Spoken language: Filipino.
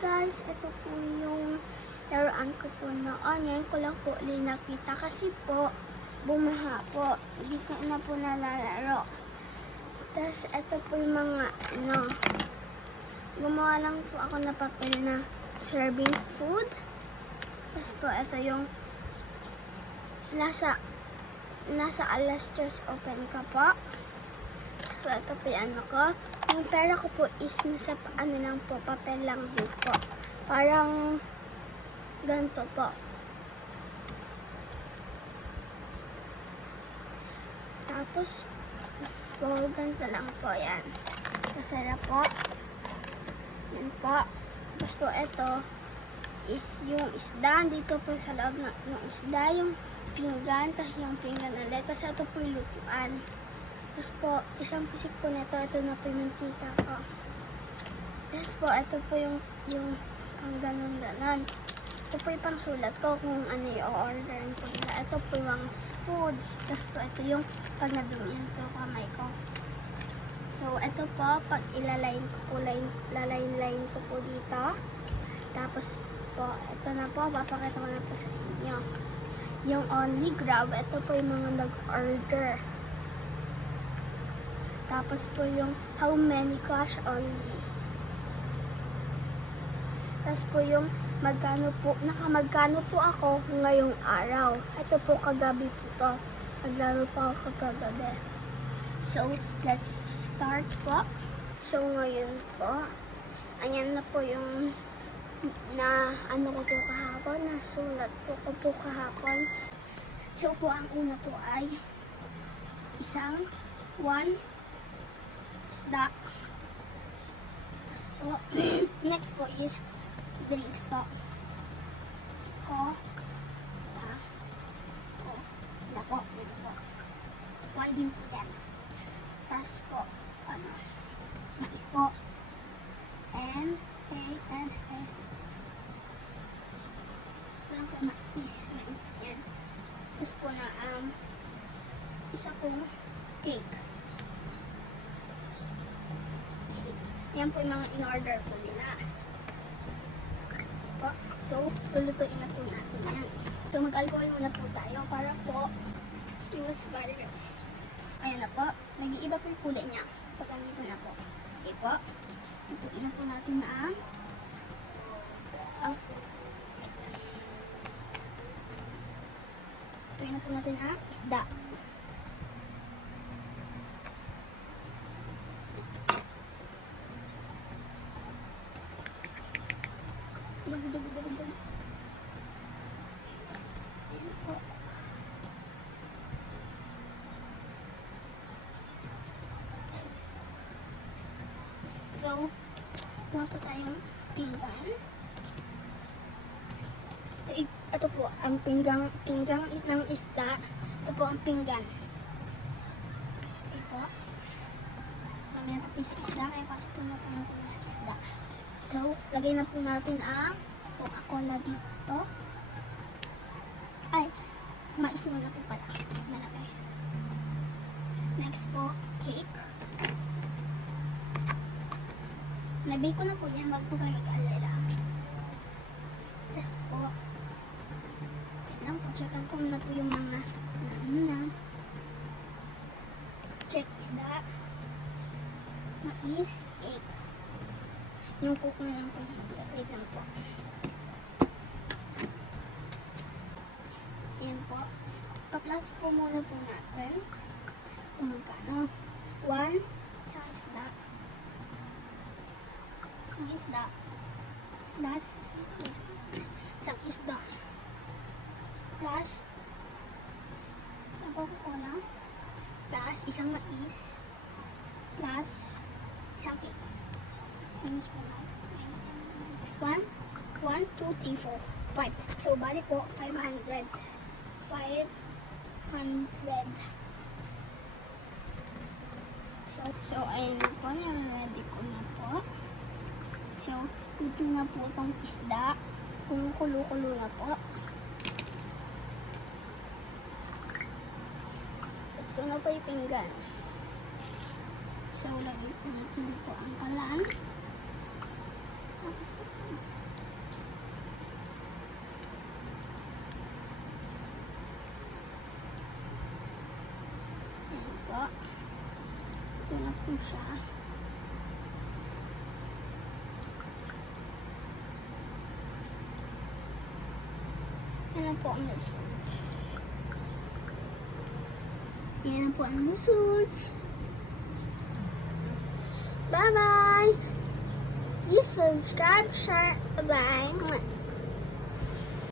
guys, ito po yung laruan ko po noon. Ngayon ko lang po ulit nakita kasi po bumaha po. Hindi ko na po nalalaro. Tapos ito po yung mga gumawa lang po ako na papel na serving food. Tapos po ito yung nasa alas 3 open ka po. So ito po yung ano ko. Yung pera ko po is nasa ano lang po, papel lang din po. Parang ganito po. Tapos po, ganito lang po yan. Masarap po. Yan po. Tapos po ito is yung isda. Dito po sa loob ng yung isda, yung pinggan, tapos yung pinggan ulit. Tapos ito po yung lutuan. Tapos po, isang pisik po nito. Ito na po yung mantika ko. Tapos po, ito po yung ang ganon-ganon. Ito po yung pangsulat ko kung ano yung orderin ko nila. Ito po yung foods. Tapos po, ito yung pag nadumihan ko kamay ko. So, ito po, pag ilalayin ko po, lalayin ko po dito. Tapos po, ito na po, papakita ko na po sa inyo. Yung only grab, ito po yung mga nag-order. Tapos po yung how many cash only. Tapos po yung magkano po, nakamagkano po ako ngayong araw. Ito po kagabi po to. Naglaro po ako kagabi. So, let's start po. So, ngayon po, ayan na po yung na ano ko po kahapon, nasulat po ko po kahapon. So po, ang una po ay isang isda. Tapos po, next po is drinks po. Ko, dito po. One din po din. Tapos po, mais po. M-A-S-S. Walang po mais yan. Tapos po na, isa po cake. Yan po yung mga in-order po nila. Po. So, lulutuin na po natin yan. So, mag-alcohol muna po tayo para po iwas virus. Ayan na po. Nag-iiba po yung kulay niya. Pag andito na po. Okay po. Lutuin na po natin na lutuin na po natin ang isda. Ayan po. So, kuha po tayong pinggan. Ito po, ang pinggang ng isda. Ito po ang pinggan. Okay po. Mamaya natin sa isda. Kaya pasok po natin sa isda. So, lagay na po natin ang Coca-Cola dito. Ay, mais muna po pala. Mas malaki. Next po, cake. Nabay ko na po yan. Wag po kayo mag-alala. Tapos po, checkan ko na po yung mga check isda, mais, egg. Yung cook na lang po, wait lang po. Ayan po. Pa-plus po muna po natin kung magkano. Isang isda plus isang isda plus isang Coca-Cola plus isang mais plus isang cake. Minus po na. 1, 2, 3, 4, 5. So, bali po, 500. So ayun po, ready ko na po. So, ito na po itong isda. Kulo-kulo na po. Ito na po yung pinggan. So, lagay po natin dito ang kalan. Tapos, po. Ito na po siya. Yan na po ang results. Yan na po ang results. Bye-bye! You subscribe, share, bye!